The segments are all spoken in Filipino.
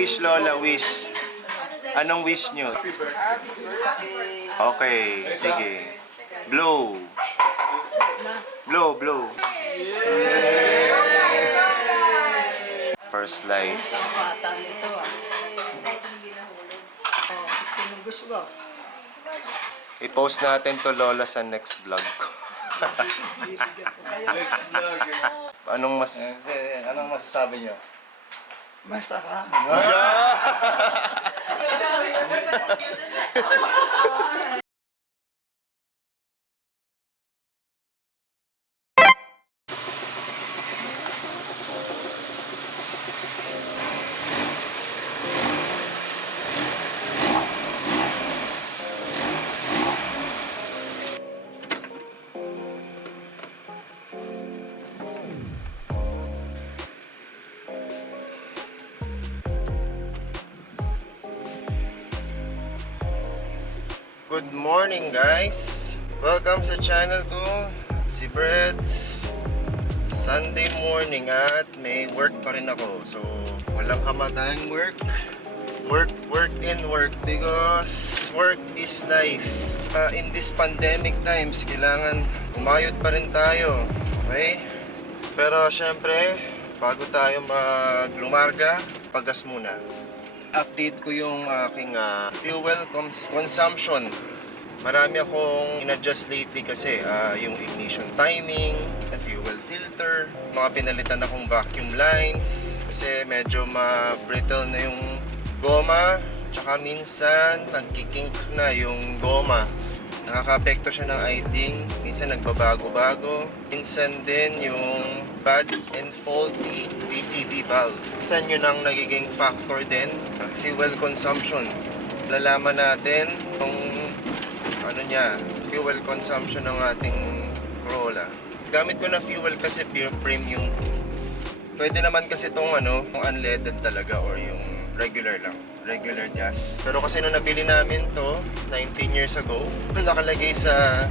wish, Lola, wish. Anong wish nyo? Okay, sige. Blow. Blow, blow. First slice. I-post natin to, Lola, sa next vlog ko. Anong masasabi nyo? Masarap. Good morning, guys! Welcome sa channel ko, si Breads. Sunday morning at may work pa rin ako. So, walang kamatayang work. Work in work because work is life. In this pandemic times, kailangan umayod pa rin tayo. Okay? Pero syempre, bago tayo maglumarga, pagas muna. Update ko yung aking fuel consumption. Marami akong in-adjust lately kasi yung ignition timing, fuel filter, mga pinalitan akong vacuum lines kasi medyo ma-brittle na yung goma, tsaka minsan nagkikink na yung goma. Nakaka-apekto siya ng idling, minsan nagbabago-bago, minsan din yung bad and faulty PCV valve. Minsan yun ang nagiging factor din, fuel consumption. Lalaman natin kung fuel consumption ng ating Corolla. Gamit ko na fuel kasi pure premium. Pwede naman kasi itong unleaded talaga or yung regular lang, regular gas. Pero kasi nung nabili namin to 19 years ago, nakalagay sa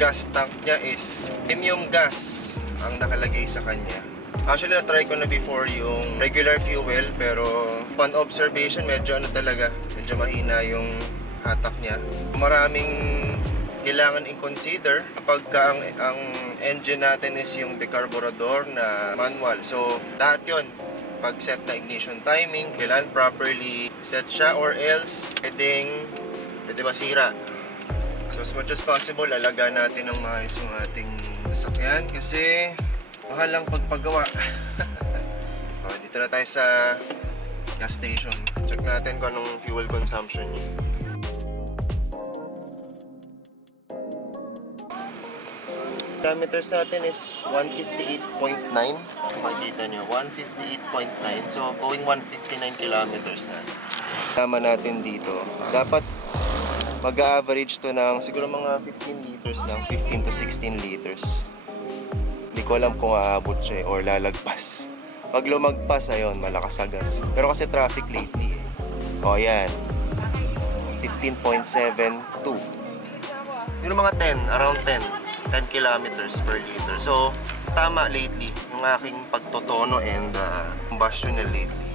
gas tank niya is premium gas ang nakalagay sa kanya. Actually, na-try ko na before yung regular fuel, pero upon observation, medyo medyo mahina yung hatak niya. Maraming kailangan i-consider kapag ang engine natin is yung decarburador na manual. So, lahat yun. Pag set na ignition timing, kailangan properly set siya or else pwede masira. So, as much as possible, alagaan natin ng maayos yung ating sasakyan kasi mahal lang pagpagawa. So, dito na tayo sa gas station. Check natin kung anong fuel consumption niya. Kilometers natin is 158.9. Makikita nyo, 158.9. So, going 159 kilometers na. Tama natin dito. Dapat mag-average to ng siguro mga 15 liters lang. 15 to 16 liters. Hindi ko alam kung aabot siya or lalagpas. Pag lumagpas, ayun, malakas agas. Pero kasi traffic lately eh. O, yan. 15.72. Yung mga 10, around 10 kilometers per liter. So, tama lately yung aking pagtotono and combustion na lately.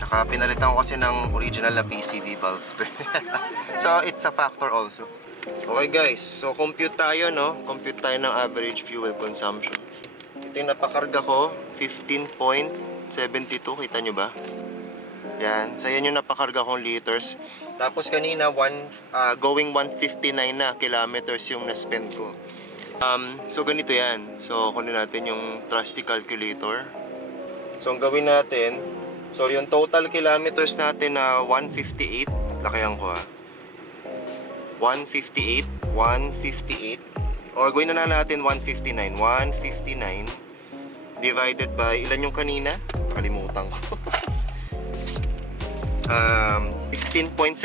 Tsaka pinalitan ko kasi ng original na PCV valve. So, it's a factor also. Okay guys, so compute tayo, no? Compute tayo ng average fuel consumption. Ito yung napakarga ko, 15.72, kita nyo ba? Yan, so yan yung napakarga kong liters. Tapos kanina, going 159 na kilometers yung na-spend ko. So ganito yan. So kunin natin yung trusty calculator. So ang gawin natin, so yung total kilometers natin na 158, lakayan ko 158 or gawin na natin 159 divided by, ilan yung kanina? Nakalimutan ko. 15.72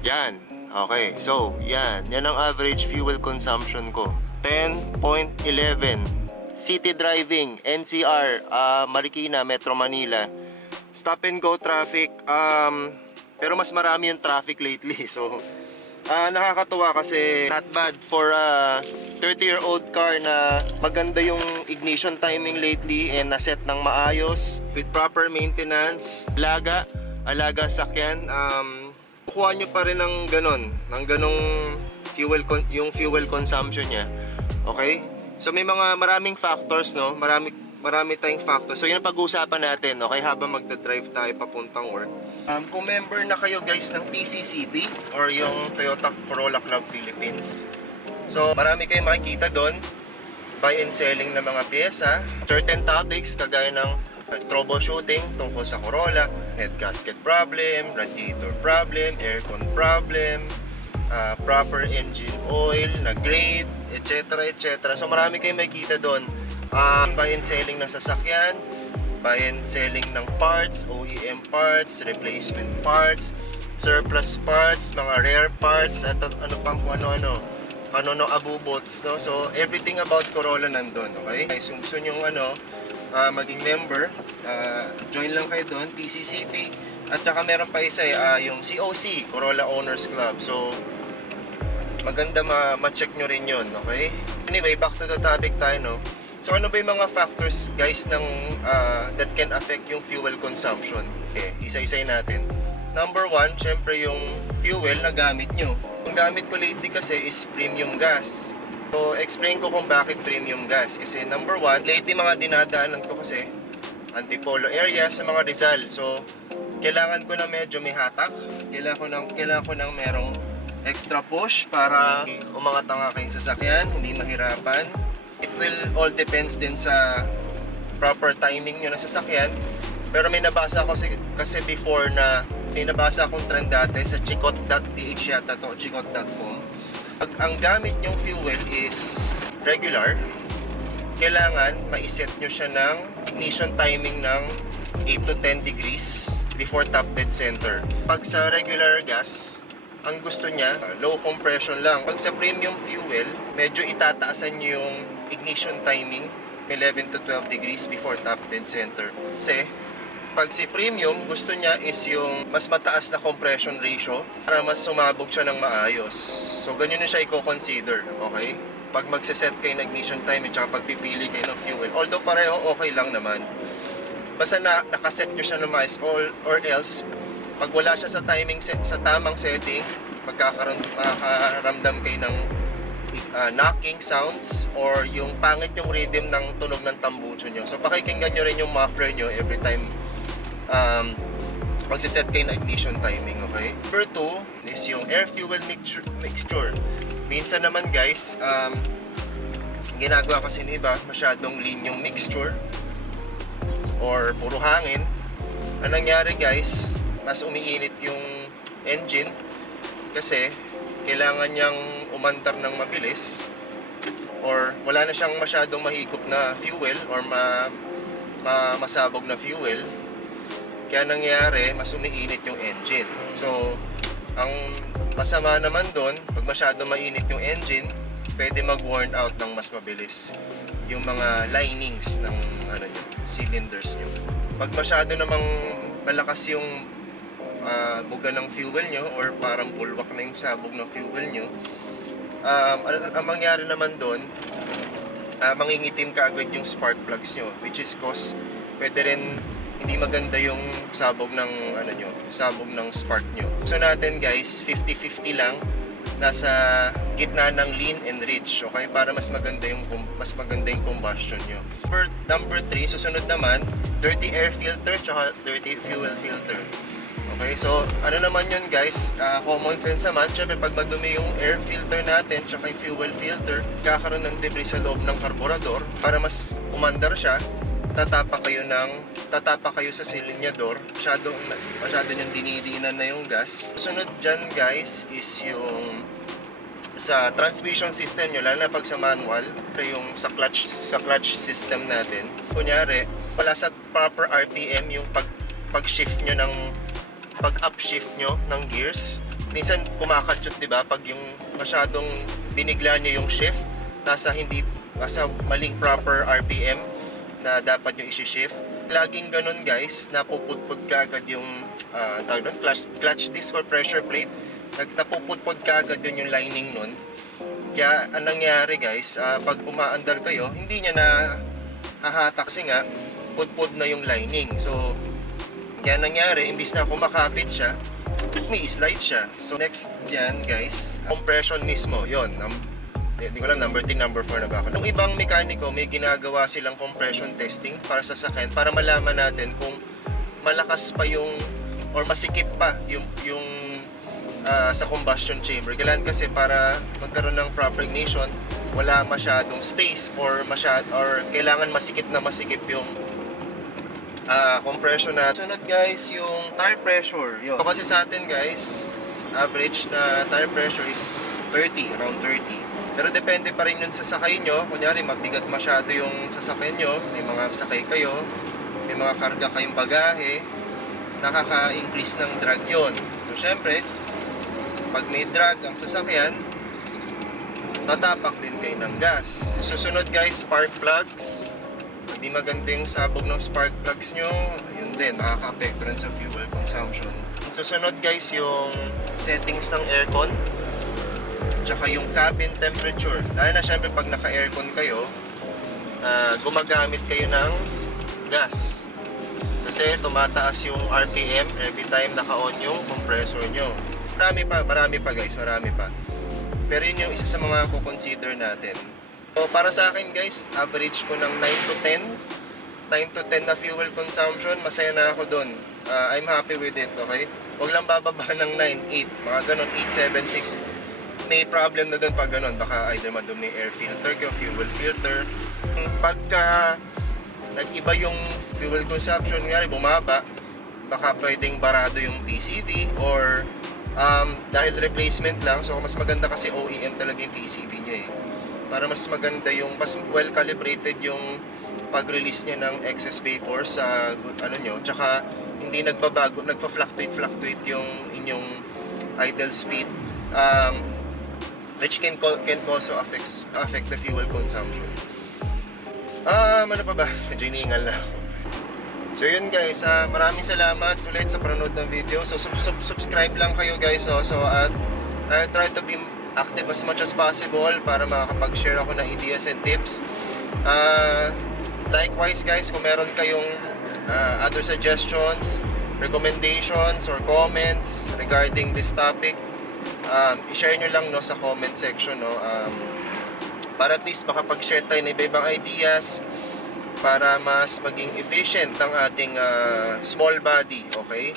yan, okay, so yan ang average fuel consumption ko. 10.11 city driving, NCR, Marikina, Metro Manila, stop and go traffic, pero mas marami yung traffic lately. So Nakakatuwa kasi not bad for a 30-year-old car na maganda yung ignition timing lately and naset ng maayos with proper maintenance, alaga sakyan. Kukuha nyo pa rin ng ganong yung fuel consumption niya. Okay? So may maraming factors, no? Marami tayong factors. So yun ang pag-uusapan natin, okay, habang magdadrive tayo papuntang work. Kung member na kayo guys ng TCCP or yung Toyota Corolla Club Philippines, so marami kayong makikita doon, buy and selling ng mga pyesa, certain topics kagaya ng troubleshooting tungkol sa Corolla, head gasket problem, radiator problem, aircon problem, proper engine oil na grade, etc. etc. So marami kayong makikita doon. Buy and selling ng sasakyan, buy and selling ng parts, OEM parts, replacement parts, surplus parts, mga rare parts, at ano pang kung ano abubots, no? So everything about Corolla nandun, okay? So gusto nyo maging member, join lang kayo doon, TCCP, at saka meron pa isa yung COC, Corolla Owners Club. So maganda ma-check nyo rin yun, okay? Anyway, back to the topic tayo, no? So ano ba yung mga factors guys that can affect yung fuel consumption? Okay, isa-isay natin. Number one, syempre yung fuel na gamit nyo. Ang gamit ko lately kasi is premium gas. So explain ko kung bakit premium gas. Kasi number one, lately mga dinadaanan ko kasi Antipolo area sa mga Rizal. So kailangan ko na medyo may hatak. Kailangan ko ng merong extra push para umangat ang aking sasakyan, hindi mahirapan. It will all depends din sa proper timing nyo ng sasakyan. Pero may nabasa ko kasi before na may nabasa akong trend dati sa chikot.ph yata to, chikot.com. Ang gamit nyong fuel is regular. Kailangan maiset nyo siya ng ignition timing ng 8 to 10 degrees before top dead center. Pag sa regular gas, ang gusto niya, low compression lang. Pag sa premium fuel, medyo itataasan yung ignition timing 11 to 12 degrees before top dead center. Kasi pag si premium, gusto niya is yung mas mataas na compression ratio para mas sumabog siya ng maayos. So ganyan na siya i-consider, okay? Pag magse-set kayo ng ignition time at saka pagpipili kayo ng fuel, although pareho okay lang naman, basta nakaset nyo siya ng maayos, or else pag wala siya sa tamang setting, makakaramdam kayo ng knocking sounds or yung pangit yung rhythm ng tunog ng tambucho nyo. So pakikinggan nyo rin yung muffler nyo every time magsiset kayo ng ignition timing, okay? Number 2 is yung air fuel mixture. Minsan naman guys, ginagawa kasi ng iba, masyadong lean yung mixture or puro hangin. Anong nangyari guys, mas umiinit yung engine kasi kailangan niyang umandar ng mabilis or wala na siyang masyadong mahigop na fuel or masabog na fuel, kaya nangyari mas umiinit yung engine. So ang masama naman doon, pag masyado mainit yung engine, pwede mag-worn out ng mas mabilis yung mga linings ng cylinders nyo. Pag masyado namang malakas yung buga ng fuel nyo or parang bulwak na yung sabog ng fuel nyo, ang mangyari naman doon, mangingitim ka agad yung spark plugs nyo, which is cause pwede rin hindi maganda yung sabog ng sabog ng spark nyo. So natin guys, 50-50 lang, nasa gitna ng lean and rich, okay, para mas maganda yung combustion nyo. Number 3, susunod naman, dirty air filter tsaka dirty fuel filter. Okay, so ano naman yun guys, common sense naman. Syempre pag madumi yung air filter natin tsaka yung fuel filter, kakaroon ng debris sa loob ng karburador. Para mas umandar siya, tatapa kayo sa silinyador, masyado niyang dinidinan na yung gas. Sunod dyan guys is yung sa transmission system nyo, lalo na pag sa manual, yung sa clutch system natin. Kunyari, wala sa proper RPM yung pag-shift nyo ng pag-upshift nyo ng gears. Minsan kumakatsot, di ba? Pag yung masyadong binigla nyo yung shift, nasa maling proper RPM na dapat nyo isi-shift. Laging ganun guys, napupudpud ka agad yung clutch disc or pressure plate, napupudpod kagad yun yung lining nun. Kaya anong nangyari guys, pag umaandar kayo, hindi niya na hahatak kasi nga pudpod na yung lining. So kaya nangyari, imbis na kumakapit siya, may slide siya. So next yan guys, compression mismo. Yon, hindi ko lang number 3, number 4 na ba ako. Yung ibang mekaniko, may ginagawa silang compression testing para sa sakyan para malaman natin kung malakas pa yung or masikip pa yung sa combustion chamber. Kailangan kasi para magkaroon ng proper ignition, wala masyadong space or kailangan masikip yung compression na. Sunod guys, yung tire pressure. Yun. So, kasi sa atin guys, average na tire pressure is 30, around 30. Pero depende pa rin yun sa sakay nyo. Kunyari, mabigat masyado yung sasakyan nyo, may mga sakay kayo, may mga karga kayong bagahe, nakaka-increase ng drag yun. So, syempre, pag may drag ang sasakyan, tatapak din kayo ng gas. Susunod guys, spark plugs. Hindi magandang sabog ng spark plugs nyo, yun din, nakaka-apekto rin sa fuel consumption. Susunod guys, yung settings ng aircon, tsaka yung cabin temperature. Dahil na syempre pag naka-aircon kayo, gumagamit kayo ng gas. Kasi tumataas yung RPM every time naka-on yung compressor nyo. Marami pa guys, marami pa. Pero yun yung isa sa mga kukonsider natin. So para sa akin guys, average ko ng 9 to 10 na fuel consumption, masaya na ako dun. I'm happy with it, okay? Huwag lang bababa ng 9, 8, mga ganon, 8, 7, 6. May problem na dun pag ganon, baka either madumi air filter o fuel filter. Pagka nag-iba yung fuel consumption, ngayari bumaba, baka pwedeng barado yung PCV or dahil replacement lang, so mas maganda kasi OEM talaga yung PCV nyo eh. Para mas maganda yung, mas well calibrated yung pag-release niya ng excess vapor sa ano nyo, tsaka hindi nagbabago, nagpa-fluctuate yung inyong idle speed, which can also affect the fuel consumption. Ano pa ba? Medyo iniingal na ako. So yun guys, maraming salamat ulit sa panonood ng video. So subscribe lang kayo guys. So I'll try to be active as much as possible para makakapag-share ako ng ideas and tips. Likewise guys, kung meron kayong other suggestions, recommendations, or comments regarding this topic, i-share nyo lang no, sa comment section no, para at least makapag-share tayo ng iba-ibang ideas para mas maging efficient ang ating small body, okay?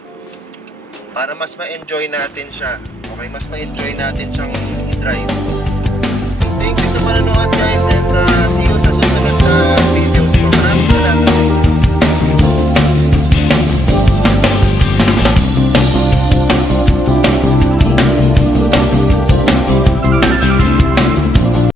Para mas ma-enjoy natin siya, okay? Mas ma-enjoy natin siyang i-drive. Thank you sa panonood guys, and see you